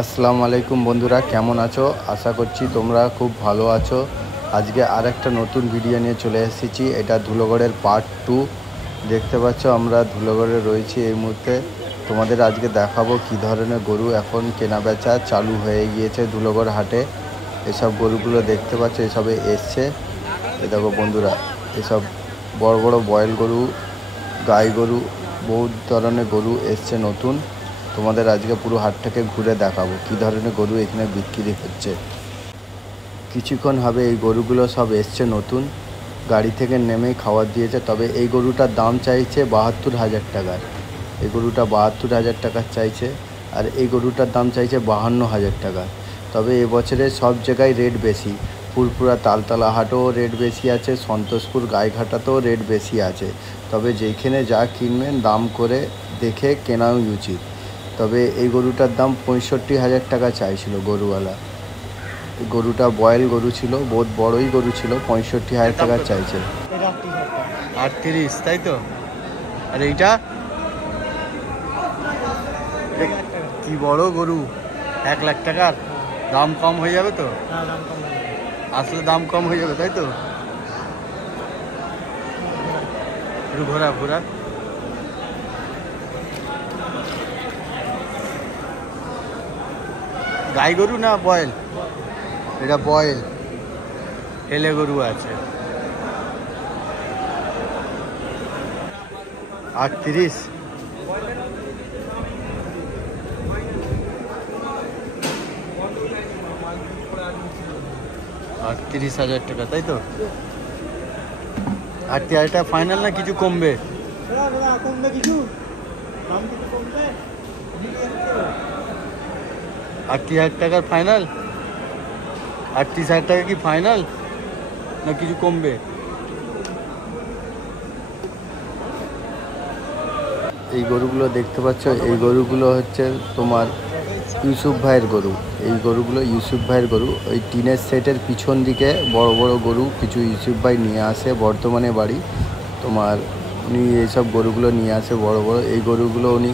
আসসালামু আলাইকুম বন্ধুরা, কেমন আছো? আশা করছি তোমরা খুব ভালো আছো। আজকে আরেকটা নতুন ভিডিও নিয়ে চলে এসেছি। এটা ধুলোগড়ের পার্ট 2। দেখতে পাচ্ছ আমরা ধুলোগড়ে রয়েছি এই মুহূর্তে। তোমাদের আজকে দেখাবো কী ধরনের গরু এখন কেনাবেচা চালু হয়ে গিয়েছে ধুলোগড় হাটে। এসব গরুগুলো দেখতে পাচ্ছ, এসবে এসছে। এ দেখো বন্ধুরা, এসব বড় বড় বয়েল গরু, গাই গরু, বহু ধরনের গরু এসছে নতুন। তোমাদের আজকে পুরো হাটটাকে ঘুরে দেখাবো কী ধরনের গরু এখানে বিক্রি হচ্ছে। কিছুক্ষণ হবে এই গরুগুলো সব এসছে নতুন, গাড়ি থেকে নেমেই খাবার দিয়েছে। তবে এই গরুটার দাম চাইছে ৭২,০০০ টাকার। এই গরুটা ৭২,০০০ টাকার চাইছে, আর এই গরুটার দাম চাইছে ৫২,০০০ টাকা। তবে এবছরে সব জায়গায় রেট বেশি। ফুরপুরা তালতলা হাটেও রেট বেশি আছে, সন্তোষপুর গাইঘাটাতেও রেট বেশি আছে। তবে যেখানে যা কিনবেন দাম করে দেখে কেনাই উচিত। তবে এই গরুটার দাম ৬৫,০০০ টাকা চাইছিল গরুওয়ালা। এই গরুটা বয়েল গরু ছিল, বহুত বড়ই গরু ছিল, ৬৫,০০০ টাকা চাইছে। ৩৮, তাই তো? আর এইটা কি বড় গরু, ১,০০,০০০ টাকার। দাম কম হয়ে যাবে তো? আসলে দাম কম হয়ে যাবে, তাই তো? একটু ঘোরা ঘোরা। গাই গরু না বয়েল? এটা বয়েল, হেলে গরু আছে। ৩৮, ৩৮,০০০ টাকা, তাই তো? ৩৮,০০০ ফাইনাল না কিছু কমবে? ৩৮,০০০ টাকার ফাইনাল? ৩৮,০০০ টাকা কি ফাইনাল না কিছু কমবে? এই গরুগুলো দেখতে পাচ্ছ, এই গরুগুলো হচ্ছে তোমার ইউসুফ ভাইয়ের গরু। এই গরুগুলো ইউসুফ ভাইয়ের গরু। ওই টিনের সেটের পিছন দিকে বড় বড় গরু কিছু ইউসুফ ভাই নিয়ে আসে বর্তমানে বাড়ি। তোমার উনি এইসব গরুগুলো নিয়ে আসে বড় বড়। এই গরুগুলো উনি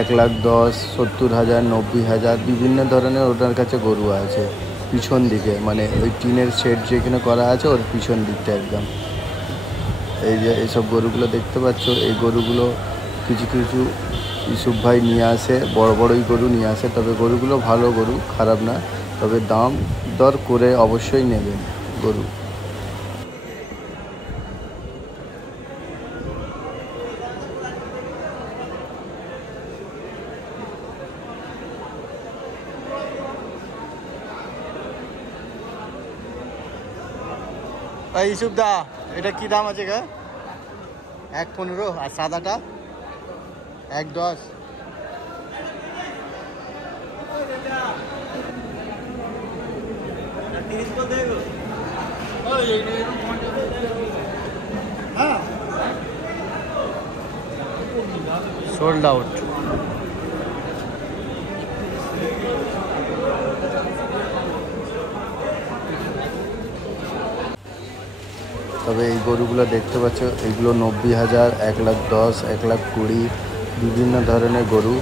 ১,১০,০০০, ৭০,০০০, ৯০,০০০ বিভিন্ন ধরনের ওনার কাছে গরু আছে। পিছন দিকে মানে ওই টিনের শেড যেখানে করা আছে ওর পিছন দিকটা একদম। এই যে এইসব গরুগুলো দেখতে পাচ্ছ, এই গরুগুলো কিছু কিছু ইউসুফ ভাই নিয়ে আসে, বড় বড়ই গরু নিয়ে আসে। তবে গরুগুলো ভালো গরু, খারাপ না। তবে দাম দর করে অবশ্যই নেবেন গরু। ইউসুফ দা, এটা কি দাম আছে গা? ১,১৫। আর সাদাটা ১,১০। Sold out. তবে এই গরুগুলো দেখতে পাচ্ছ, এগুলো ৯০,০০০, ১,১০,০০০, ১,২০,০০০ বিভিন্ন ধরনের গরু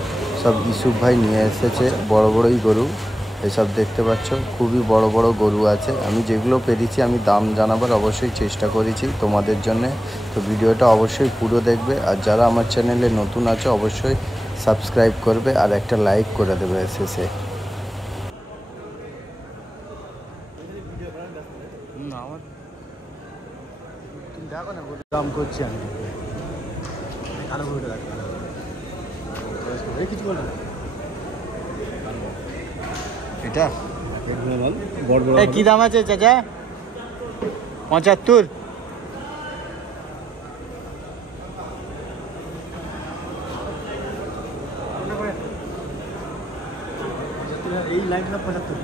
সব ইউসুফ ভাই নিয়ে এসেছে। বড় বড়ই গরু এসব দেখতে পাচ্ছ, খুবই বড় বড় গরু আছে। আমি যেগুলো পেরেছি আমি দাম জানাবার অবশ্যই চেষ্টা করেছি তোমাদের জন্যে। তো ভিডিওটা অবশ্যই পুরো দেখবে। আর যারা আমার চ্যানেলে নতুন আছে অবশ্যই সাবস্ক্রাইব করবে আর একটা লাইক করে দেবে শেষে। দেখো না দাম করছি আমি। কালো গরুটা দেখো, কিছু বল না। এটা কি দাম আছে চাচা? ৭৫। এই লাইনটা ৭৫।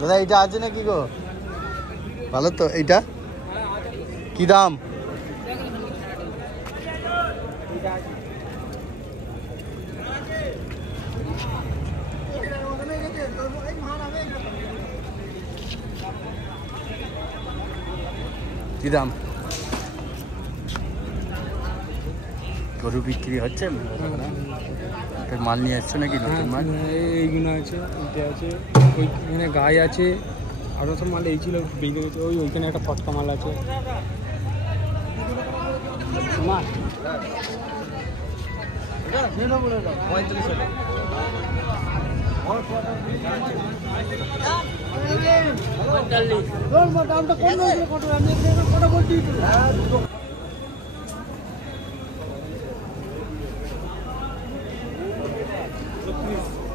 দাদা এটা আছে নাকি গো? ভালো তো। এইটা কি দাম? কি দাম? গরু বিক্রি হচ্ছে? মাল নিয়ে আসছো নাকি? নতুন মাল এইগুলো আছে, এটা আছে, ওইখানে গায়ে আছে, আরও সব মাল এই ছিল বেঁধে গেছে। ওইখানে একটা ফটকা মাল আছে। মাল 45।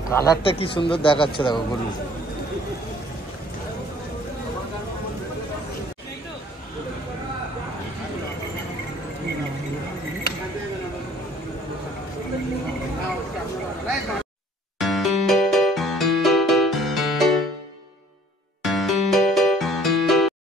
কালারটা কি সুন্দর দেখাচ্ছে, দেখো গরু।